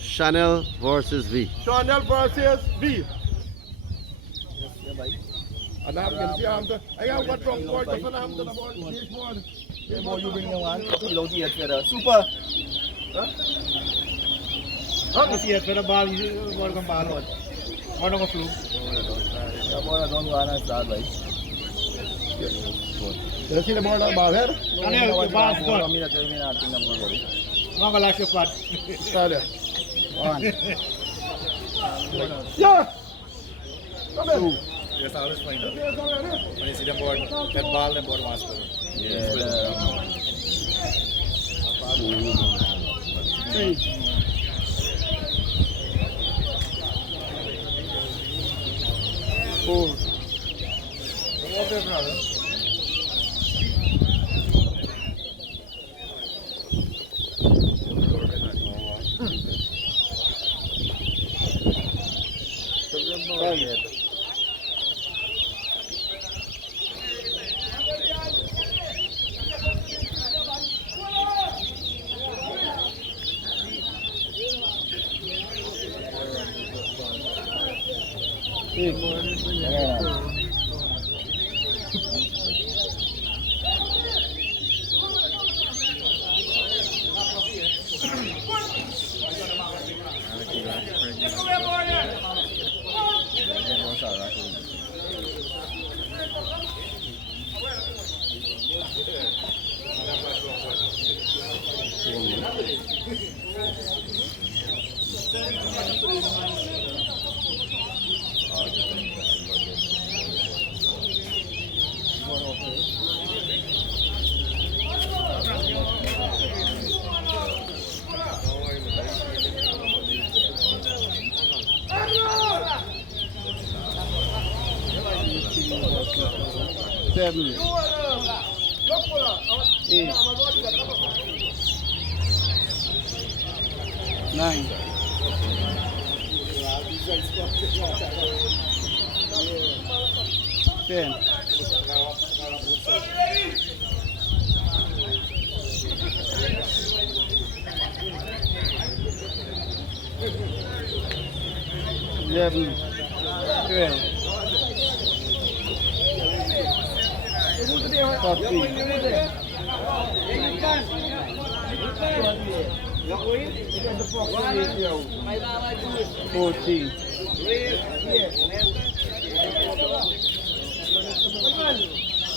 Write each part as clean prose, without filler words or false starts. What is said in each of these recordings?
Chanel versus V. Chanel versus V. And I'm going to see how I got what from Ford to Southampton about this morning. The more you bring them on, you don't get better. Super. Kasi pero ball you more kang balot. Ano ko flug? The more I don't want to start right. You see the board about here? Ano yung balls doon? Kami na terminal natin ng mga Mga kalas yung pad. Start there. One. Yeah! Come in. Yes, I always find out. When you see the board, that ball, the board wants to. Yeah. Three. Four. Okay, brother. Seven. 8. 9. 10. 11. 12. 14.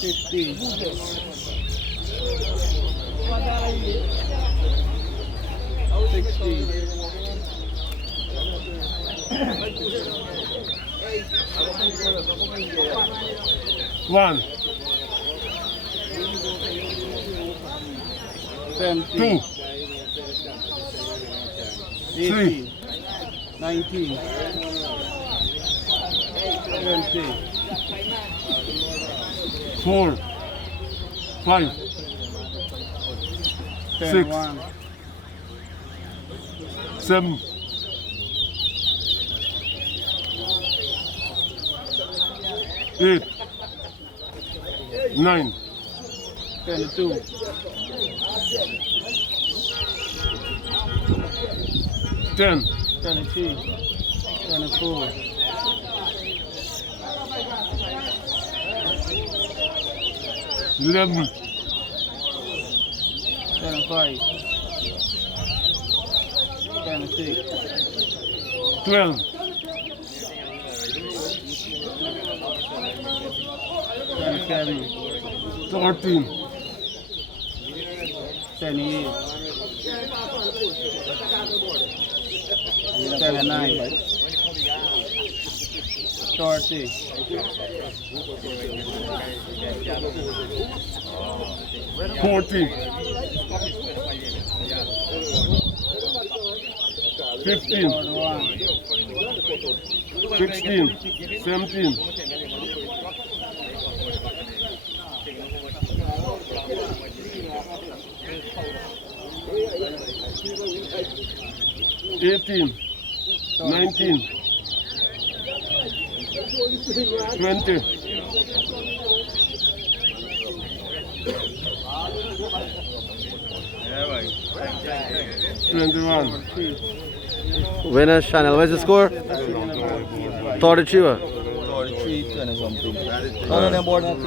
15. 16. 1, 17. 2, 18. 19. 20. 4, 5, 10. 6. 1. 7, 8, 9, 22. 10, 23. 24. 11, 25. 26. 12, 27. 13, 28. 29. 30. 14, 15, 41. 16, 17, 18, 19, 20, 21, Winner Chanel. What's the score? 33 what? 43, 20 something. None of them board not